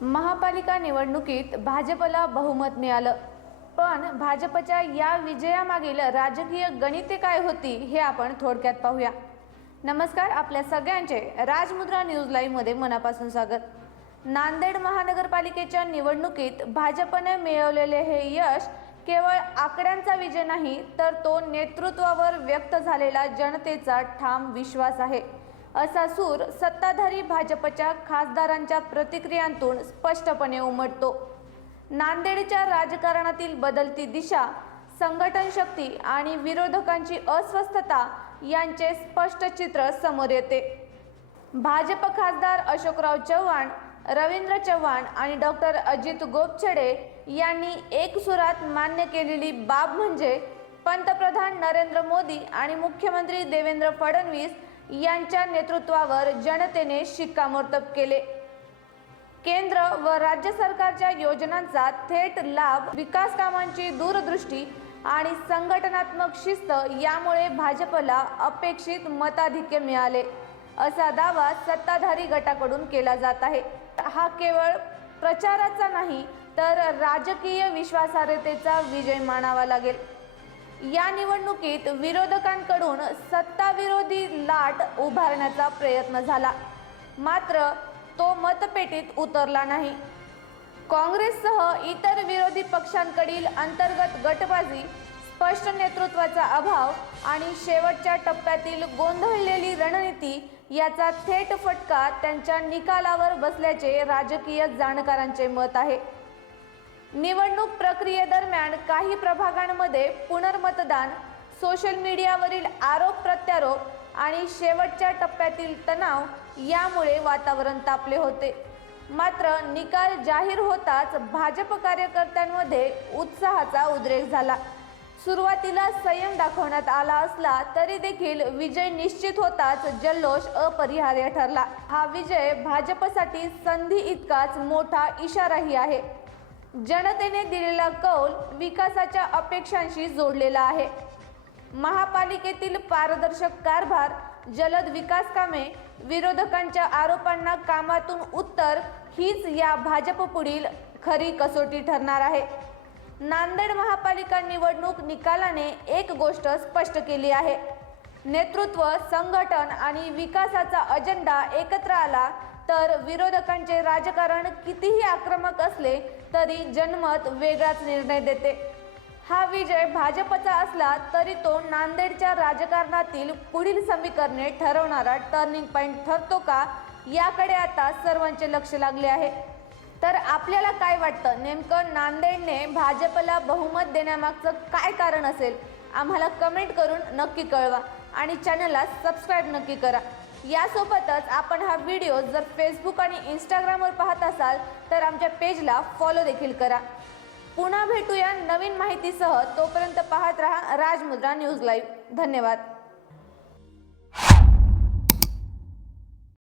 महापालिका निवडणुकीत भाजपला बहुमत मिळालं, पण भाजपच्या या विजयामागील राजकीय गणिते काय होती हे आपण थोडक्यात पाहूया। नमस्कार, आपल्या सगळ्यांचे राजमुद्रा न्यूज लाईव्ह मध्ये मनापासून स्वागत। नांदेड महानगरपालिकेच्या निवडणुकीत भाजपने मिळवलेले हे यश केवळ आकड्यांचा विजय नाही, तर तो नेतृत्वावर व्यक्त झालेला जनतेचा ठाम विश्वास आहे, असा सूर सत्ताधारी भाजपच्या खासदारांच्या प्रतिक्रियांतून स्पष्टपणे उमटतो। नांदेडच्या राजकारणातील बदलती दिशा, संघटन शक्ती आणि विरोधकांची अस्वस्थता यांचे स्पष्ट चित्र समोर येते। भाजप खासदार अशोकराव चव्हाण, रवींद्र चव्हाण आणि डॉक्टर अजित गोपछडे यांनी एकसुरात मान्य केलेली बाब म्हणजे पंतप्रधान नरेंद्र मोदी आणि मुख्यमंत्री देवेंद्र फडणवीस यांच्या नेतृत्वावर जनतेने शिक्कामोर्तब केले। केंद्र व राज्य सरकारच्या योजनांचा थेट लाभ, विकास कामांची दूरदृष्टी आणि संघटनात्मक शिस्त यामुळे भाजपला अपेक्षित मताधिक्य मिळाले, असा दावा सत्ताधारी गटाकडून केला जात आहे। हा केवळ प्रचाराचा नाही, तर राजकीय विश्वासार्हतेचा विजय मानावा लागेल। या निवडणुकीत विरोधकांकडून सत्ताविरोधी लाट उभारण्याचा प्रयत्न झाला, मात्र तो मतपेटीत उतरला नाही। काँग्रेससह इतर विरोधी पक्षांकडील अंतर्गत गटबाजी, स्पष्ट नेतृत्वाचा अभाव आणि शेवटच्या टप्प्यातील गोंधळलेली रणनीती याचा थेट फटका त्यांच्या निकालावर बसल्याचे राजकीय जाणकारांचे मत आहे। निवडणूक प्रक्रियेदरम्यान काही प्रभागांमध्ये पुनर्मतदान, सोशल मीडियावरील आरोप प्रत्यारोप आणि शेवटच्या टप्प्यातील तणाव यामुळे वातावरण तापले होते। मात्र निकाल जाहीर होताच भाजप कार्यकर्त्यांमध्ये उत्साहाचा उद्रेक झाला। सुरुवातीला संयम दाखवण्यात आला असला तरी देखील विजय निश्चित होताच जल्लोष अपरिहार्य ठरला। हा विजय भाजपसाठी संधी इतकाच मोठा इशाराही आहे। जनतेने दिलेला कौल विकासाच्या अपेक्षांशी जोडलेला आहे। महापालिकेतील पारदर्शक कारभार, जलद विकास कामे, विरोधकांच्या आरोपांना कामातून उत्तर हीच या भाजप पुढील खरी कसोटी ठरणार आहे। नांदेड महापालिका निवडणूक निकालाने एक गोष्ट स्पष्ट केली आहे, नेतृत्व, संघटन आणि विकासाचा अजेंडा एकत्र आला तर विरोधकांचे राजकारण कितीही आक्रमक असले तरी जनमत वेगळाच निर्णय देते। हा विजय भाजपचा असला तरी तो नांदेडच्या राजकारणातील पुढील समीकरणे ठरवणारा टर्निंग पॉइंट ठरतो का, याकडे आता सर्वांचे लक्ष लागले आहे। तर आपल्याला काय वाटतं, नेमकं नांदेडने भाजपला बहुमत देण्यामागचं काय कारण असेल? आम्हाला कमेंट करून नक्की कळवा आणि चॅनलला सबस्क्राईब नक्की करा। यासोबतच आपण हा व्हिडिओ जर फेसबुक आणि इंस्टाग्रामवर पाहत असाल तर आमच्या पेजला फॉलो देखील करा। पुन्हा भेटूया नवीन माहितीसह, तोपर्यंत पाहत रहा राजमुद्रा न्यूज लाईव्ह। धन्यवाद।